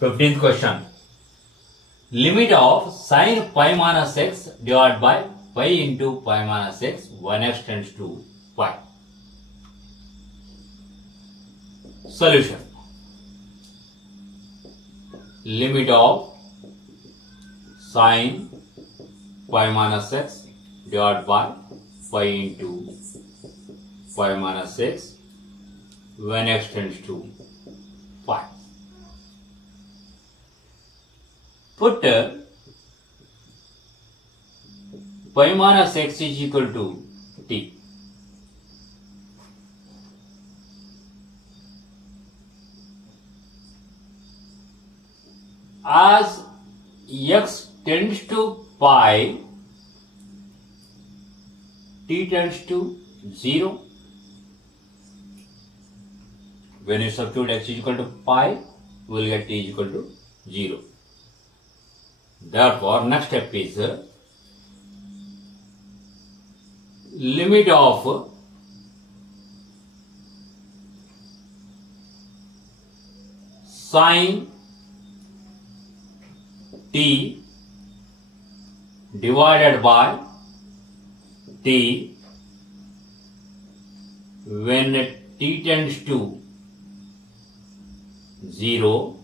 15th question. Limit of sin pi minus x divided by pi into pi minus x when x tends to pi. Solution. Limit of sin pi minus x divided by pi into pi minus x when x tends to pi. Put pi minus x is equal to t. As x tends to pi, t tends to 0. When you substitute x is equal to pi, we will get t is equal to 0. Therefore, next step is limit of sin t divided by t when t tends to 0.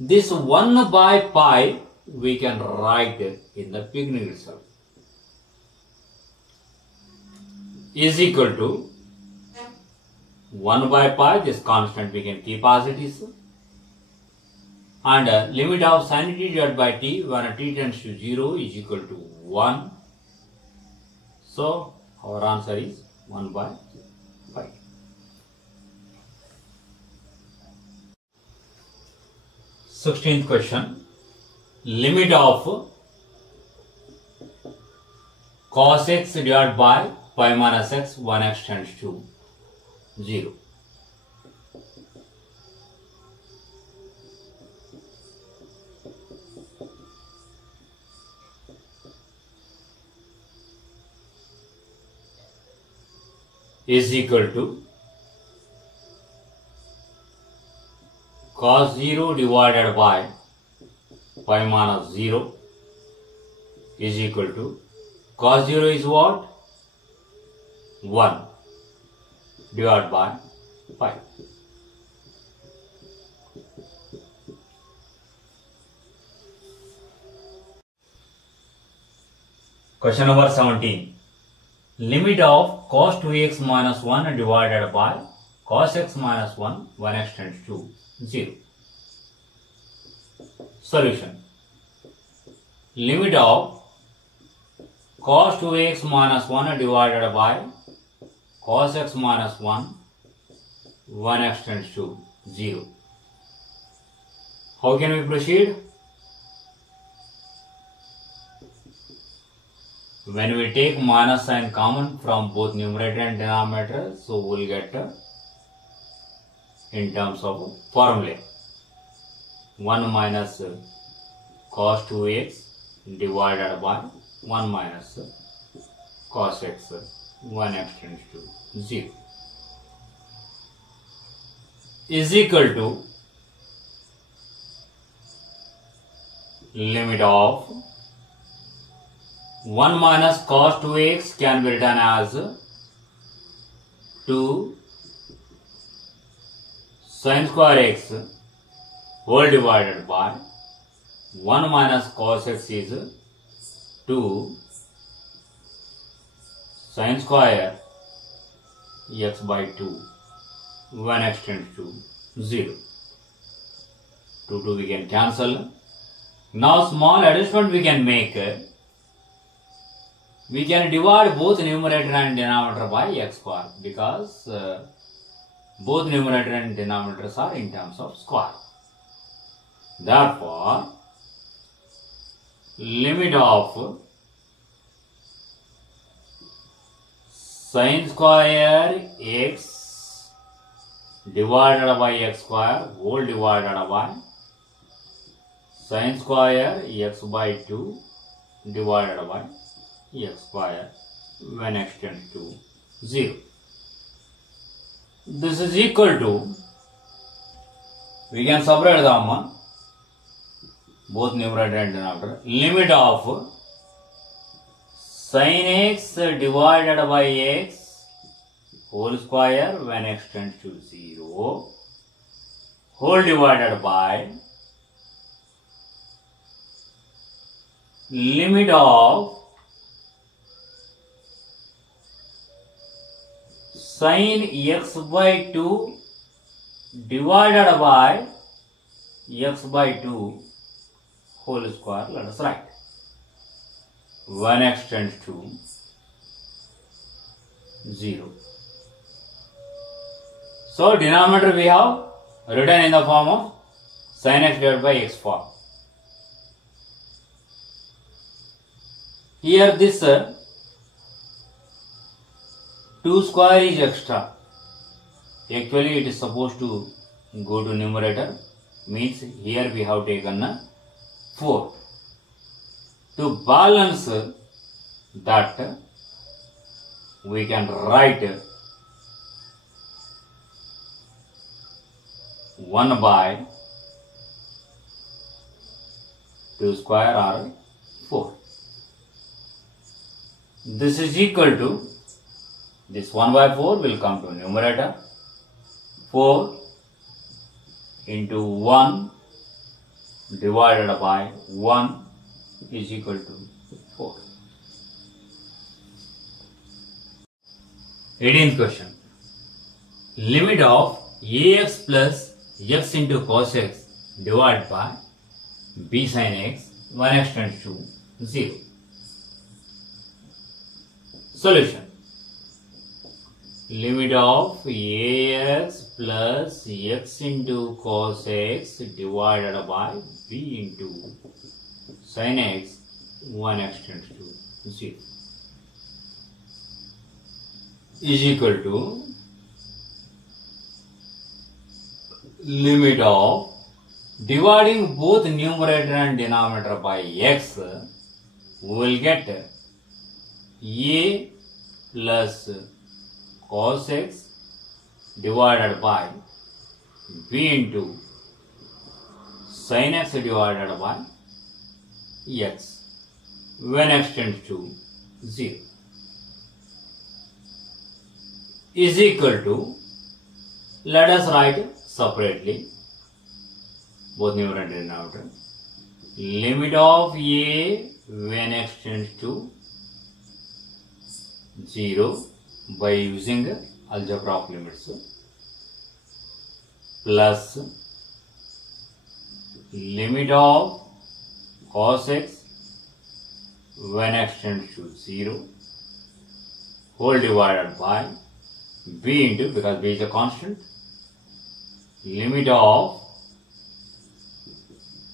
This 1 by pi we can write in the beginning itself is equal to 1 by pi, this constant we can keep as it is, and limit of sin t divided by t when t tends to 0 is equal to 1. So our answer is 1 by pi. Sixteenth question. Limit of cos x divided by pi minus x when x tends to 0. Is equal to cos 0 divided by pi minus 0 is equal to cos 0 is what? 1 divided by pi. Question number 17. Limit of cos 2x minus 1 divided by cos x minus 1 when x tends to 0. Solution. Limit of cos 2x minus 1 divided by cos x minus 1 when x tends to 0. How can we proceed? When we take minus sign common from both numerator and denominator, so we will get in terms of formula 1 minus cos 2x divided by 1 minus cos x when x tends to 0 is equal to limit of 1 minus cos 2x can be written as 2 sin square x whole divided by 1 minus cos x is 2 sin square x by 2 when x tends to 0. 2 we can cancel. Now small adjustment we can make. We can divide both numerator and denominator by x square because both numerator and denominators are in terms of square. Therefore, limit of sin square x divided by x square whole divided by sin square x by 2 divided by x square when x tends to 0. This is equal to, we can separate them, both numerator and denominator. Limit of sin x divided by x whole square when x tends to 0 whole divided by limit of sin x by 2 divided by x by 2 whole square. Let us write when x tends to 0. So denominator we have written in the form of sin x divided by x form. Here this 2 square is extra. Actually it is supposed to go to numerator, means here we have taken 4. To balance that, we can write 1 by 2 square or 4. This is equal to, this 1 by 4 will come to numerator, 4 into 1 divided by 1 is equal to 4. 18th question. Limit of ax plus x into cos x divided by b sin x when x tends to 0. Solution. Limit of ax plus x into cos x divided by b into sin x when x tends to 0 is equal to limit of dividing both numerator and denominator by x, we will get a plus cos x divided by b into sin x divided by x when x tends to 0 is equal to, let us write separately both numerator and denominator, limit of a when x tends to 0 by using algebra of limits plus limit of cos x when x tends to 0 whole divided by b into, because b is a constant, limit of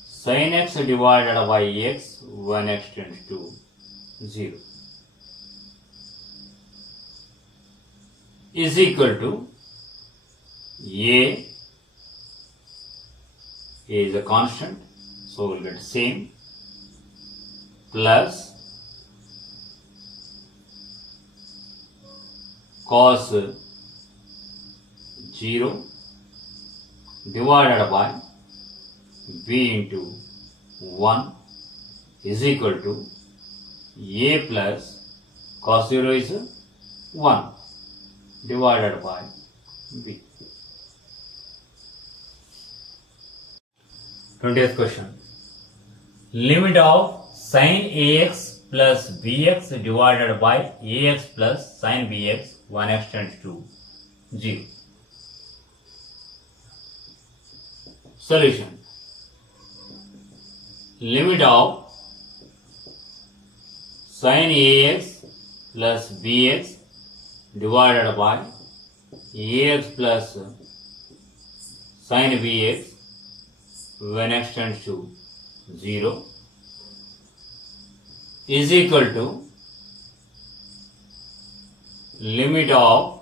sin x divided by x when x tends to 0 is equal to a is a constant, so we'll get same, plus cos 0 divided by b into 1 is equal to a plus cos 0 is 1 divided by b. 20th question. Limit of sin ax plus bx divided by ax plus sin bx when x tends to 0. Solution. Limit of sin ax plus bx divided by ax plus sin bx when x tends to 0 is equal to limit of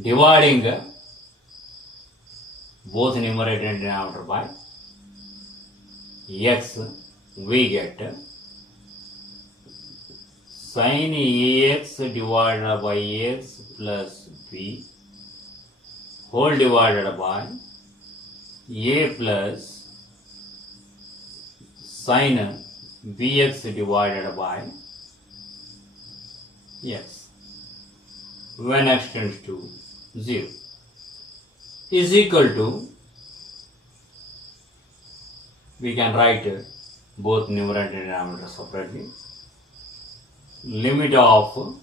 dividing both numerator and denominator by x, we get sin ax divided by x plus b whole divided by a plus sin bx divided by x when x tends to 0 is equal to, we can write both numerator and denominator separately, limit of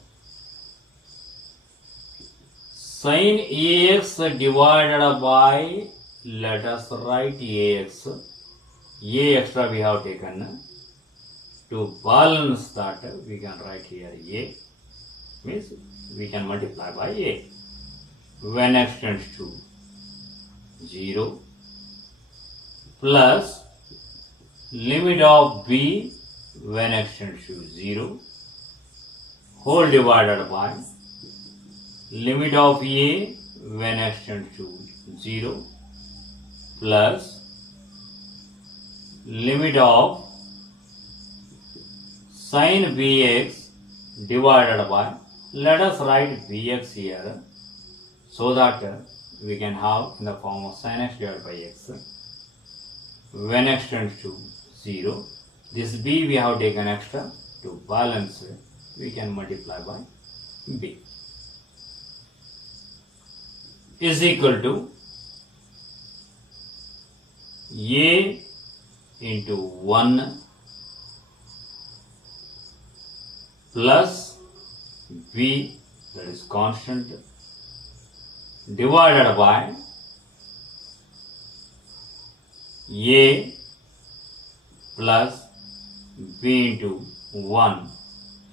sin ax divided by, let us write ax, a extra we have taken, to balance that we can write here a, means we can multiply by a when x tends to 0 plus limit of b when x tends to 0 whole divided by limit of a when x tends to 0 plus limit of sin bx divided by, let us write bx here so that we can have in the form of sin x divided by x when x tends to 0. This b we have taken extra to balance, we can multiply by b is equal to a into 1 plus b, that is constant, divided by a plus b into 1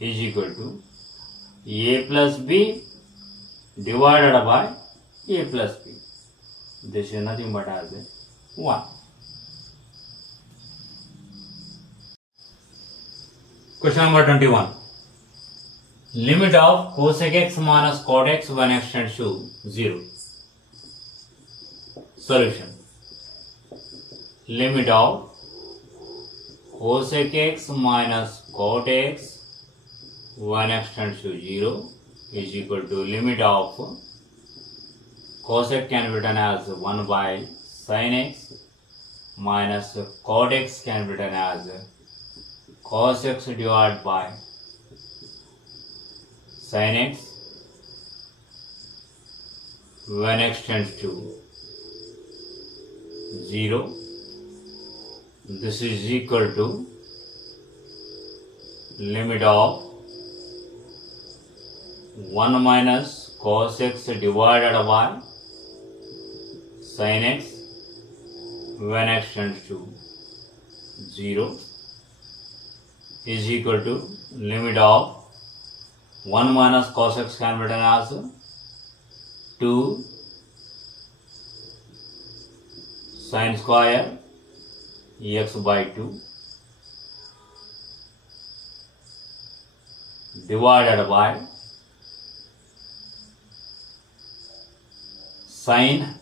is equal to a plus b divided by a plus b. This is nothing but as 1. Question number 21. Limit of cosec x minus cot x when x tends to 0. Solution. Limit of cosec x minus cot x when x tends to 0 is equal to limit of cosec can be written as 1 by sin x minus cot x can be written as cos x divided by sin x when x tends to 0. This is equal to limit of 1 minus cos x divided by sin x when x tends to 0 is equal to limit of 1 minus cos x can be written as 2 sin square x by 2 divided by sin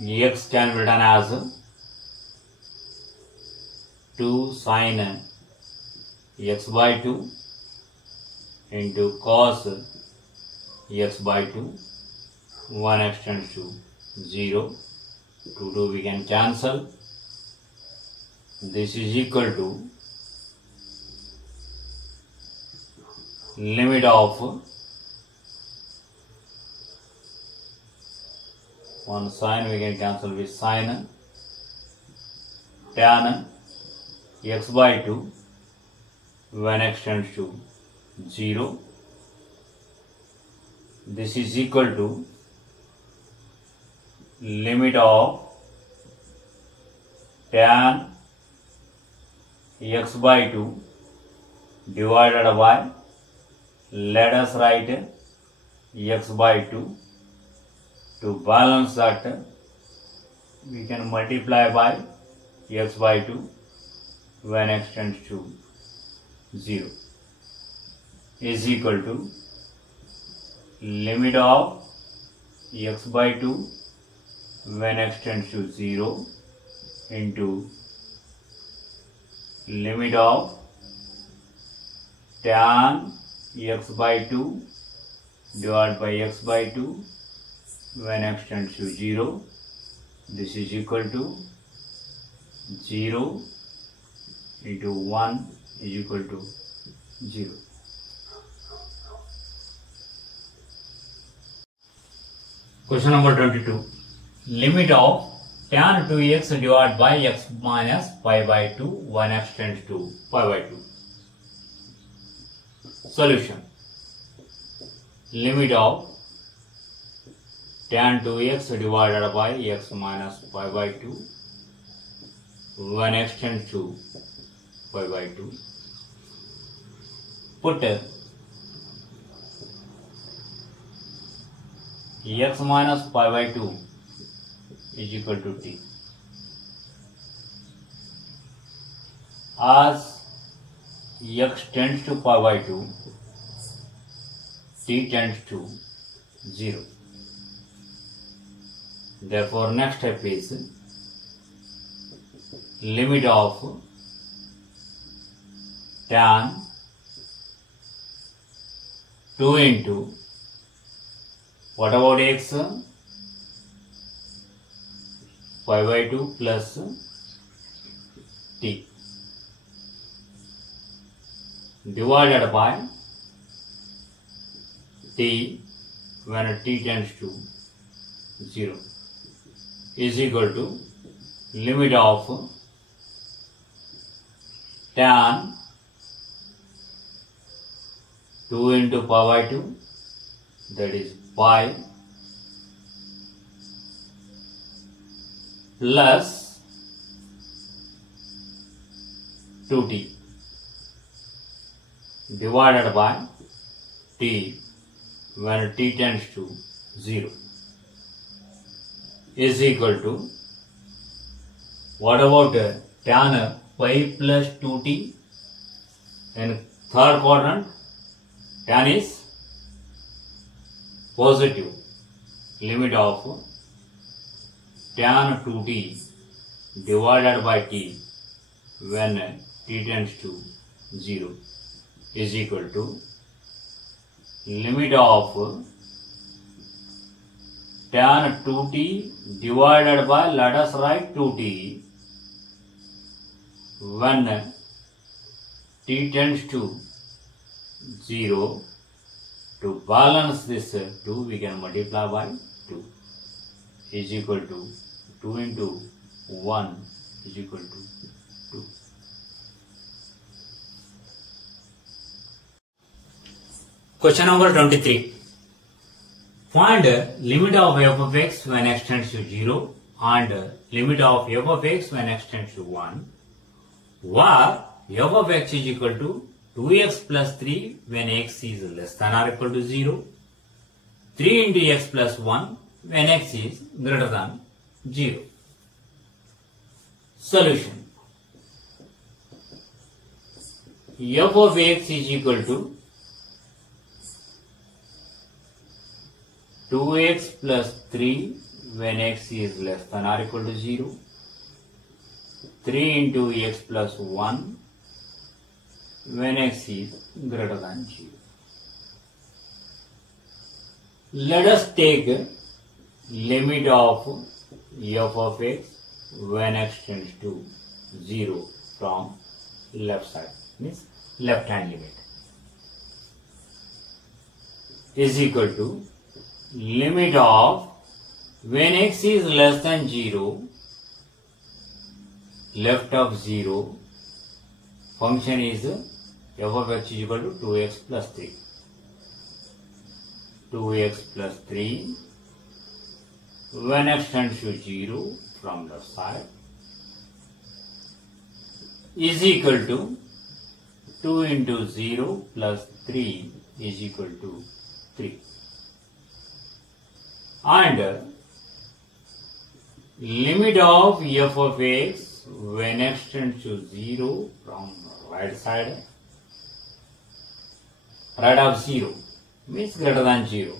x can be written as 2 sin x by 2 into cos x by 2 when x tends to 0. 2 we can cancel. This is equal to limit of 1 sin we can cancel with sin tan x by 2 when x tends to 0. This is equal to limit of tan x by 2 divided by, let us write x by 2, to balance that we can multiply by x by 2 when x tends to 0 is equal to limit of x by 2 when x tends to 0 into limit of tan x by 2 divided by x by 2 when x tends to 0. This is equal to 0 into 1 is equal to 0. Question number 22. Limit of tan 2x divided by x minus pi by 2 when x tends to pi by 2. Solution. Limit of tan 2x divided by x minus pi by 2 when x tends to pi by 2. Put x minus pi by 2 is equal to t. As x tends to pi by 2, t tends to 0. Therefore, next step is limit of tan 2 into what about x? Pi by 2 plus t divided by t when t tends to 0 is equal to limit of tan 2 into pi by 2, that is pi, plus 2t divided by t when t tends to 0 is equal to, what about tan pi plus 2t? In third quadrant, tan is positive. Limit of tan 2t divided by t when t tends to 0 is equal to limit of tan 2t divided by, let us write 2t when t tends to 0. To balance this 2, we can multiply by 2 is equal to 2 into 1 is equal to 2. Question number 23. Find limit of f of x when x tends to 0 and limit of f of x when x tends to 1, where f of x is equal to 2x plus 3 when x is less than or equal to 0, 3 into x plus 1 when x is greater than 0. Solution. F of x is equal to 2x plus 3 when x is less than or equal to 0, 3 into x plus 1 when x is greater than 0. Let us take limit of f of x when x tends to 0 from left side, means left hand limit, is equal to limit of when x is less than 0, left of 0, function is f of x is equal to 2x plus 3. 2x plus 3 when x tends to 0 from left side is equal to 2 into 0 plus 3 is equal to 3. And limit of f of x when x tends to 0 from right side, right of 0 means greater than 0,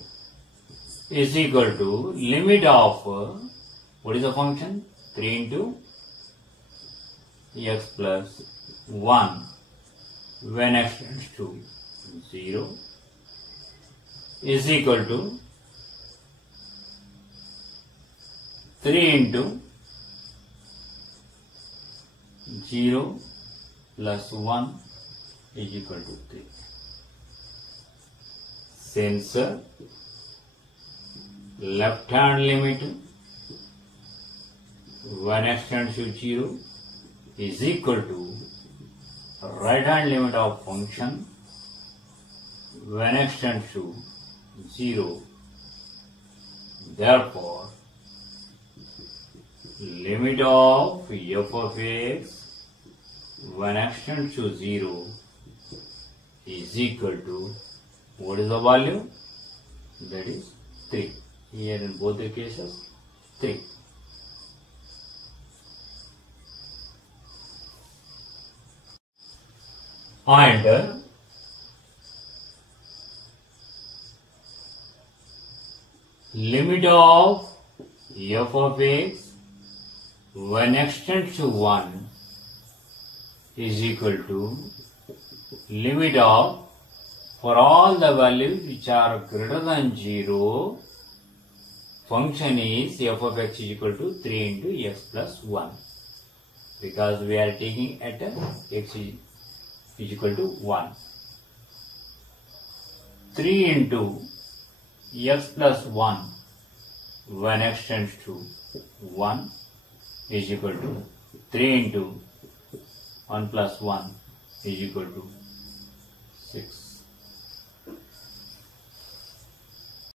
is equal to limit of, what is the function? 3 into x plus 1 when x tends to 0 is equal to 3 into 0 plus 1 is equal to 3. Since left hand limit when x tends to 0 is equal to right hand limit of function when x tends to 0, therefore limit of f of x when x tends to 0 is equal to, what is the value? That is 3. Here in both the cases 3. And limit of f of x when x tends to 1 is equal to limit of, for all the values which are greater than 0, function is f of x is equal to 3 into x plus 1, because we are taking at x is equal to 1. 3 into x plus 1 when x tends to 1 is equal to 3 into 1 plus 1 is equal to 6.